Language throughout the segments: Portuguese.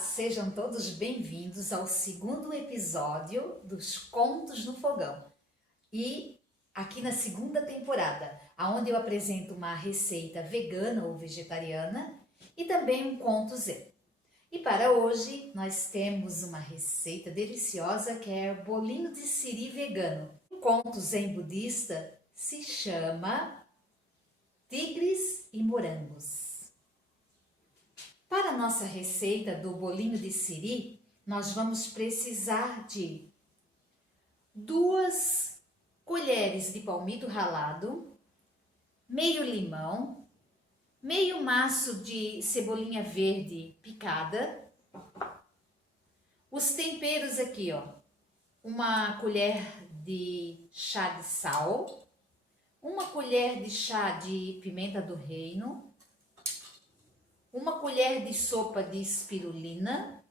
sejam todos bem-vindos ao segundo episódio dos Contos no Fogão. E aqui na segunda temporada, onde eu apresento uma receita vegana ou vegetariana e também um conto zen. E para hoje nós temos uma receita deliciosa que é o bolinho de siri vegano. O conto zen budista se chama Tigres e Morangos. Para a nossa receita do bolinho de siri, nós vamos precisar de 2 colheres de palmito ralado, meio limão, meio maço de cebolinha verde picada, os temperos aqui, ó, uma colher de chá de sal, uma colher de chá de pimenta do reino, uma colher de sopa de espirulina,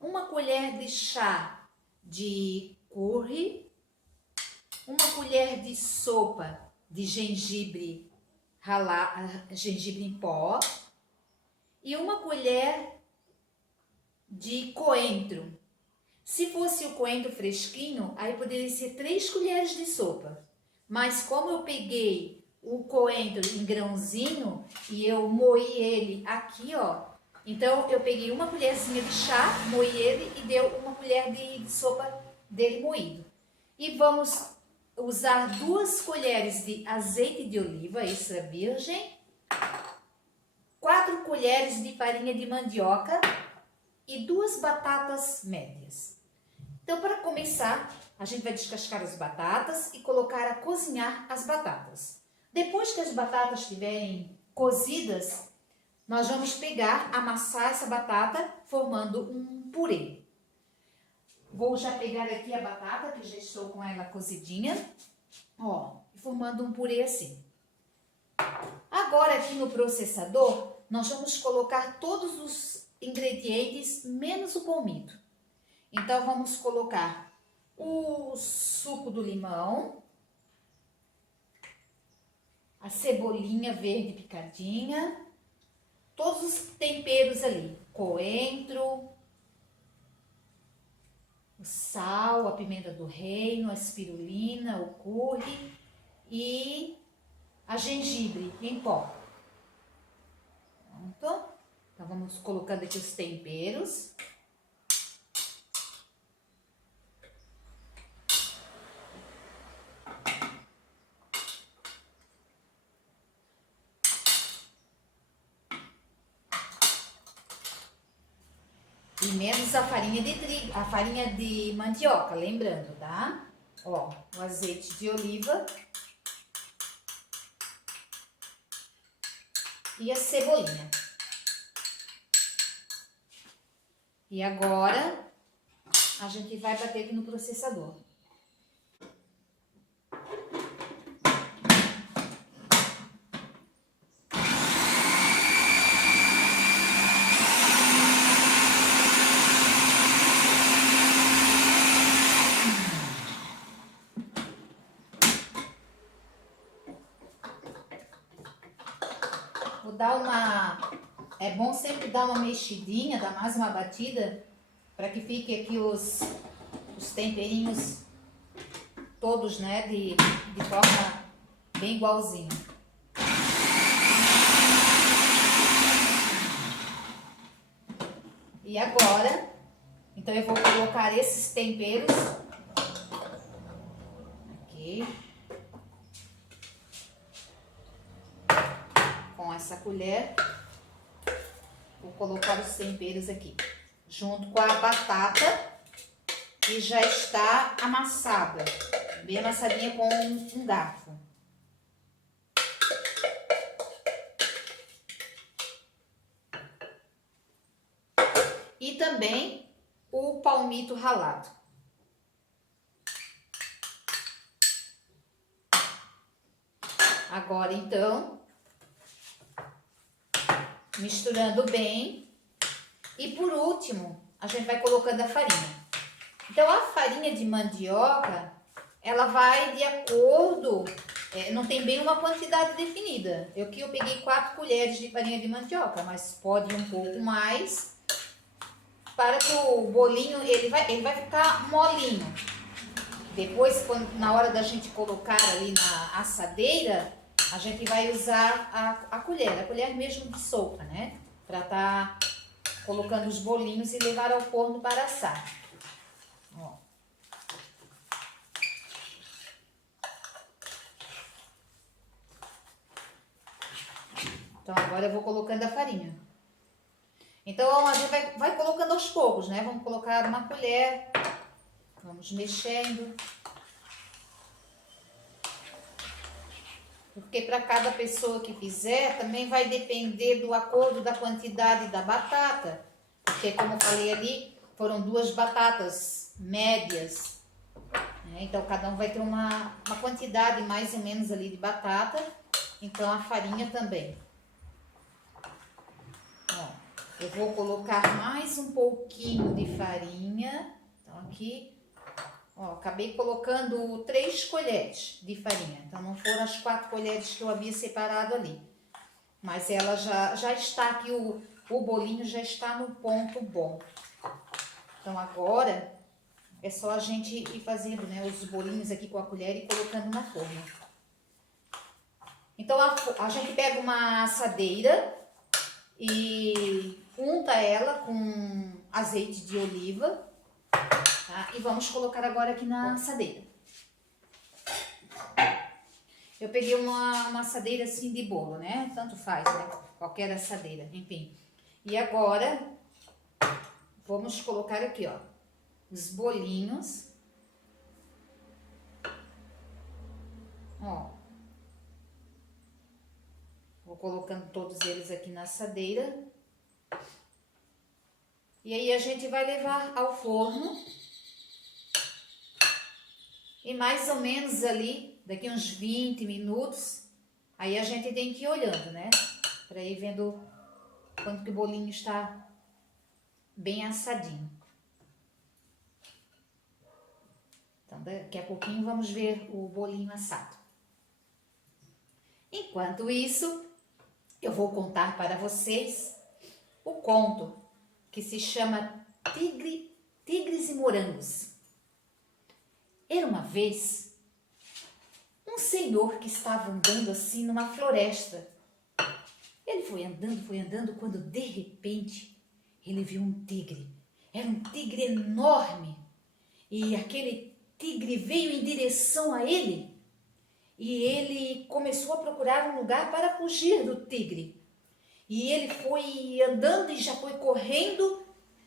uma colher de chá de curry, uma colher de sopa de gengibre gengibre em pó e uma colher de coentro. Se fosse o coentro fresquinho, aí poderia ser 3 colheres de sopa. Mas como eu peguei o coentro em grãozinho e eu moí ele aqui, ó. Então eu peguei uma colherzinha de chá, moí ele e deu uma colher de sopa dele moído. E vamos usar 2 colheres de azeite de oliva extra virgem, 4 colheres de farinha de mandioca e 2 batatas médias. Então, para começar, a gente vai descascar as batatas e colocar a cozinhar as batatas. Depois que as batatas estiverem cozidas, nós vamos pegar, amassar essa batata formando um purê. Vou já pegar aqui a batata, que já estou com ela cozidinha, ó, formando um purê assim. Agora aqui no processador, nós vamos colocar todos os ingredientes, menos o palmito. Então, vamos colocar o suco do limão, a cebolinha verde picadinha, todos os temperos ali, coentro, o sal, a pimenta do reino, a espirulina, o curry e a gengibre em pó. Pronto? Então vamos colocando aqui os temperos. E menos a farinha de trigo, a farinha de mandioca, lembrando, tá? Ó, o azeite de oliva e a cebolinha. E agora a gente vai bater aqui no processador. Vou dar é bom sempre dar uma mexidinha, dar mais uma batida, para que fique aqui os temperinhos todos, né, de forma bem igualzinho. E agora, então eu vou colocar esses temperos aqui. Com essa colher, vou colocar os temperos aqui, junto com a batata, que já está amassada, bem amassadinha com um garfo. E também o palmito ralado. Agora, então, misturando bem. E por último, a gente vai colocando a farinha. Então, a farinha de mandioca, ela vai de acordo, não tem bem uma quantidade definida. Eu peguei 4 colheres de farinha de mandioca, mas pode ir um pouco mais para que o bolinho ele vai ficar molinho. Depois, na hora da gente colocar ali na assadeira, a gente vai usar a colher mesmo de sopa, né? Para tá colocando os bolinhos e levar ao forno para assar. Ó. Então agora eu vou colocando a farinha. Então a gente vai colocando aos poucos, né? Vamos colocar uma colher, vamos mexendo. Porque para cada pessoa que fizer, também vai depender do acordo da quantidade da batata. Porque como eu falei ali, foram 2 batatas médias. Né? Então cada um vai ter uma quantidade mais ou menos ali de batata. Então a farinha também. Ó, eu vou colocar mais um pouquinho de farinha. Então aqui... Ó, acabei colocando 3 colheres de farinha. Então, não foram as 4 colheres que eu havia separado ali. Mas ela já está aqui, o bolinho já está no ponto bom. Então, agora é só a gente ir fazendo, né, os bolinhos aqui com a colher e colocando na forma. Então, a gente pega uma assadeira e unta ela com azeite de oliva. Tá? E vamos colocar agora aqui na assadeira. Eu peguei uma assadeira assim de bolo, né? Tanto faz, né? Qualquer assadeira, enfim. E agora, vamos colocar aqui, ó, os bolinhos. Ó. Vou colocando todos eles aqui na assadeira. E aí a gente vai levar ao forno. E mais ou menos ali, daqui uns 20 minutos, aí a gente tem que ir olhando, né? Para ir vendo quanto que o bolinho está bem assadinho. Então, daqui a pouquinho vamos ver o bolinho assado. Enquanto isso, eu vou contar para vocês o conto que se chama Tigres e Morangos. Era uma vez um senhor que estava andando assim numa floresta. Ele foi andando, quando de repente ele viu um tigre. Era um tigre enorme. E aquele tigre veio em direção a ele. E ele começou a procurar um lugar para fugir do tigre. E ele foi andando e já foi correndo.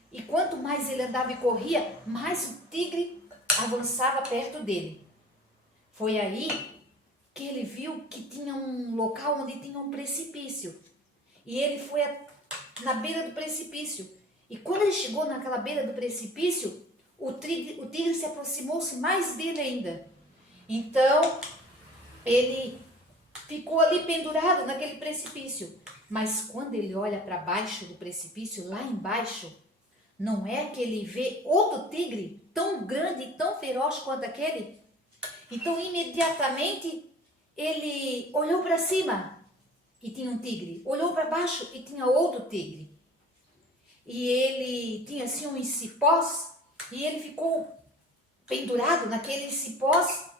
E quanto mais ele andava e corria, mais o tigre avançava perto dele. Foi aí que ele viu que tinha um local onde tinha um precipício. E ele foi na beira do precipício. E quando ele chegou naquela beira do precipício, o tigre se aproximou-se mais dele ainda. Então, ele ficou ali pendurado naquele precipício. Mas quando ele olha para baixo do precipício, lá embaixo, não é que ele vê outro tigre tão grande e tão feroz quanto aquele? Então, imediatamente, ele olhou para cima e tinha um tigre. Olhou para baixo e tinha outro tigre. E ele tinha assim uns cipós e ele ficou pendurado naqueles cipós.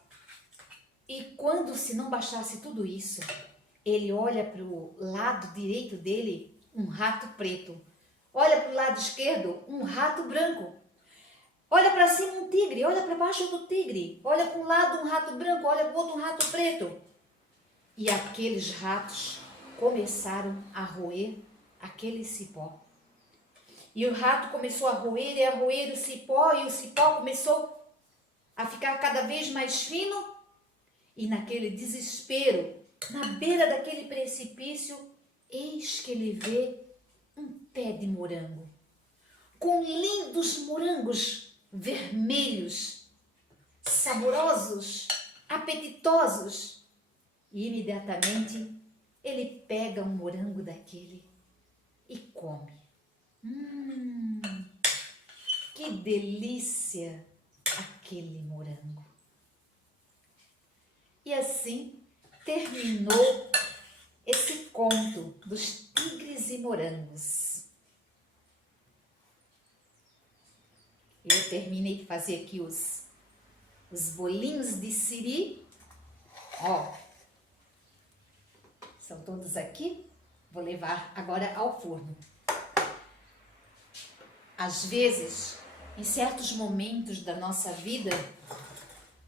E quando, se não bastasse tudo isso, ele olha para o lado direito dele, um rato preto. Olha para o lado esquerdo, um rato branco. Olha para cima um tigre, olha para baixo outro tigre. Olha para um lado um rato branco, olha para o outro um rato preto. E aqueles ratos começaram a roer aquele cipó. E o rato começou a roer e a roer o cipó, e o cipó começou a ficar cada vez mais fino. E naquele desespero, na beira daquele precipício, eis que ele vê um pé de morango, com lindos morangos vermelhos, saborosos, apetitosos. E imediatamente ele pega um morango daquele e come. Que delícia aquele morango! E assim terminou esse conto dos tigres e morangos. Eu terminei de fazer aqui os bolinhos de siri. Ó, são todos aqui. Vou levar agora ao forno. Às vezes, em certos momentos da nossa vida,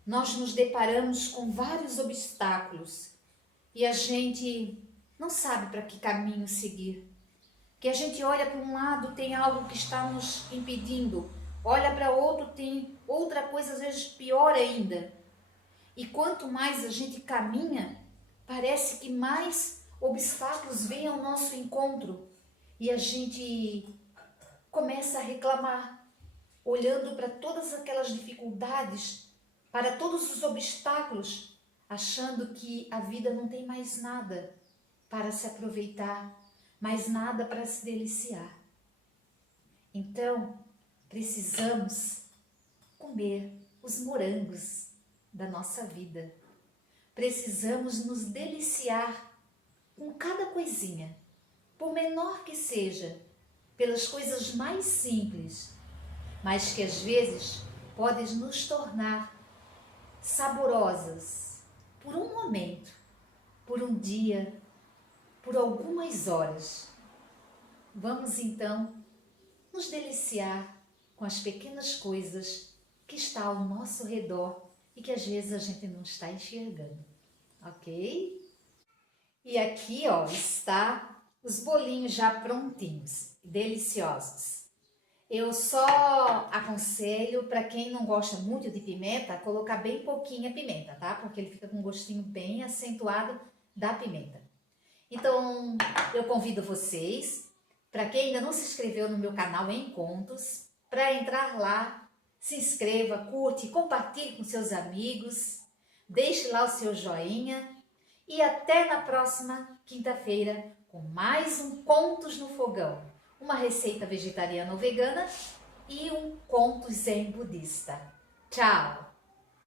nós nos deparamos com vários obstáculos e a gente não sabe para que caminho seguir. Que a gente olha para um lado, tem algo que está nos impedindo, olha para outro, tem outra coisa, às vezes pior ainda. E quanto mais a gente caminha, parece que mais obstáculos vêm ao nosso encontro e a gente começa a reclamar, olhando para todas aquelas dificuldades, para todos os obstáculos, achando que a vida não tem mais nada para se aproveitar, mais nada para se deliciar. Então, precisamos comer os morangos da nossa vida. Precisamos nos deliciar com cada coisinha, por menor que seja, pelas coisas mais simples, mas que às vezes podem nos tornar saborosas por um momento, por um dia, por algumas horas. Vamos então nos deliciar com as pequenas coisas que estão ao nosso redor e que às vezes a gente não está enxergando, ok? E aqui, ó, está os bolinhos já prontinhos, deliciosos. Eu só aconselho para quem não gosta muito de pimenta, colocar bem pouquinha pimenta, tá? Porque ele fica com um gostinho bem acentuado da pimenta. Então, eu convido vocês, para quem ainda não se inscreveu no meu canal Em Contos, para entrar lá, se inscreva, curte, compartilhe com seus amigos, deixe lá o seu joinha e até na próxima quinta-feira com mais um Contos no Fogão, uma receita vegetariana ou vegana e um conto zen budista. Tchau!